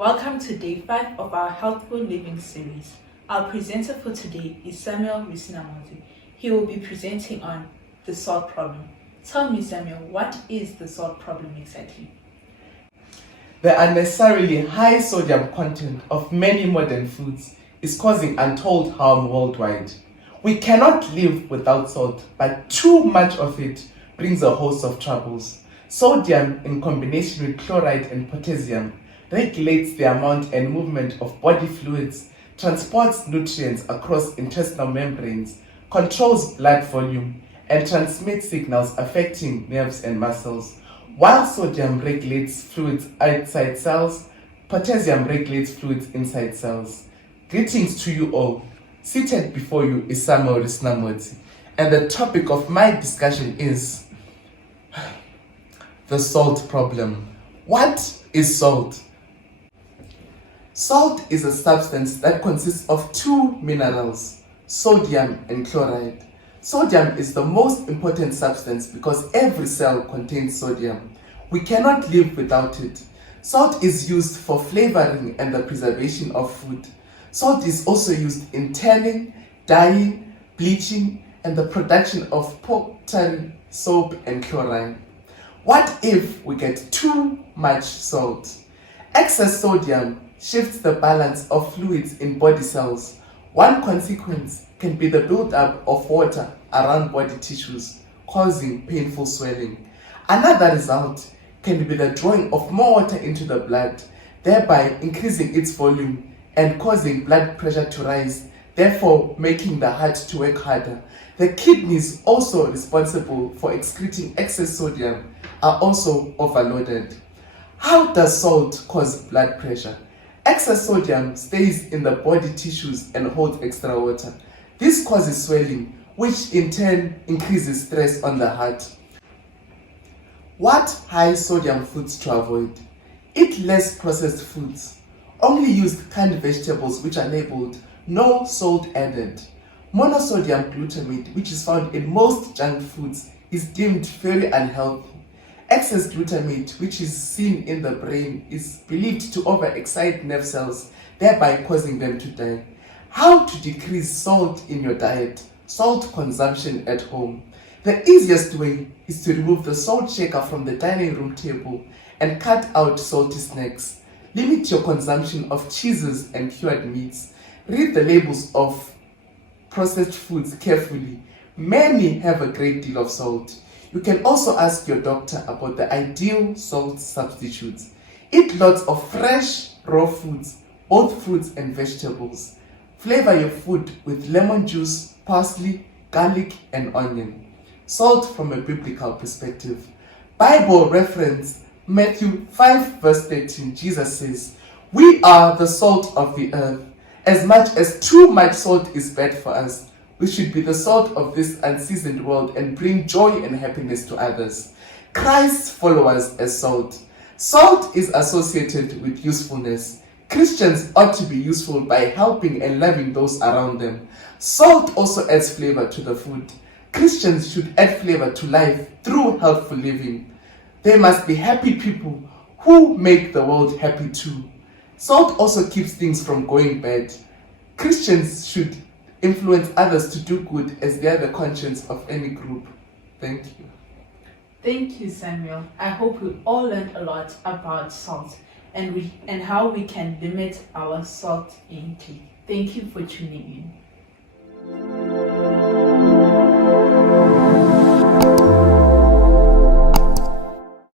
Welcome to day 5 of our Healthful Living series. Our presenter for today is Risinamhodzi. He will be presenting on the salt problem. Tell me, Samuel, what is the salt problem exactly? The unnecessarily high sodium content of many modern foods is causing untold harm worldwide. We cannot live without salt, but too much of it brings a host of troubles. Sodium, in combination with chloride and potassium, regulates the amount and movement of body fluids, transports nutrients across intestinal membranes, controls blood volume, and transmits signals affecting nerves and muscles. While sodium regulates fluids outside cells, potassium regulates fluids inside cells. Greetings to you all. Seated before you is Risinamhodzi, and the topic of my discussion is the salt problem. What is salt? Salt is a substance that consists of two minerals, sodium and chloride. Sodium is the most important substance because every cell contains sodium. We cannot live without it. Salt is used for flavoring and the preservation of food. Salt is also used in tanning, dyeing, bleaching, and the production of pottery, soap, and chlorine. What if we get too much salt? Excess sodium shifts the balance of fluids in body cells. One consequence can be the buildup of water around body tissues, causing painful swelling. Another result can be the drawing of more water into the blood, thereby increasing its volume and causing blood pressure to rise, therefore making the heart to work harder. The kidneys, also responsible for excreting excess sodium, are also overloaded. How does salt cause blood pressure? Excess sodium stays in the body tissues and holds extra water. This causes swelling, which in turn increases stress on the heart. What high sodium foods to avoid? Eat less processed foods. Only use canned vegetables which are labeled no salt added. Monosodium glutamate, which is found in most junk foods, is deemed very unhealthy. Excess glutamate, which is seen in the brain, is believed to overexcite nerve cells, thereby causing them to die. How to decrease salt in your diet? Salt consumption at home. The easiest way is to remove the salt shaker from the dining room table and cut out salty snacks. Limit your consumption of cheeses and cured meats. Read the labels of processed foods carefully. Many have a great deal of salt. You can also ask your doctor about the ideal salt substitutes. Eat lots of fresh, raw foods, both fruits and vegetables. Flavor your food with lemon juice, parsley, garlic, and onion. Salt from a biblical perspective. Bible reference, Matthew 5 verse 13, Jesus says, "We are the salt of the earth. As much as too much salt is bad for us, we should be the salt of this unseasoned world and bring joy and happiness to others." Christ followers as salt. Salt is associated with usefulness. Christians ought to be useful by helping and loving those around them. Salt also adds flavor to the food. Christians should add flavor to life through healthful living. There must be happy people who make the world happy too. Salt also keeps things from going bad. Christians should influence others to do good as they are the conscience of any group. Thank you. Thank you, Samuel. I hope we all learned a lot about salt and how we can limit our salt intake. Thank you for tuning in.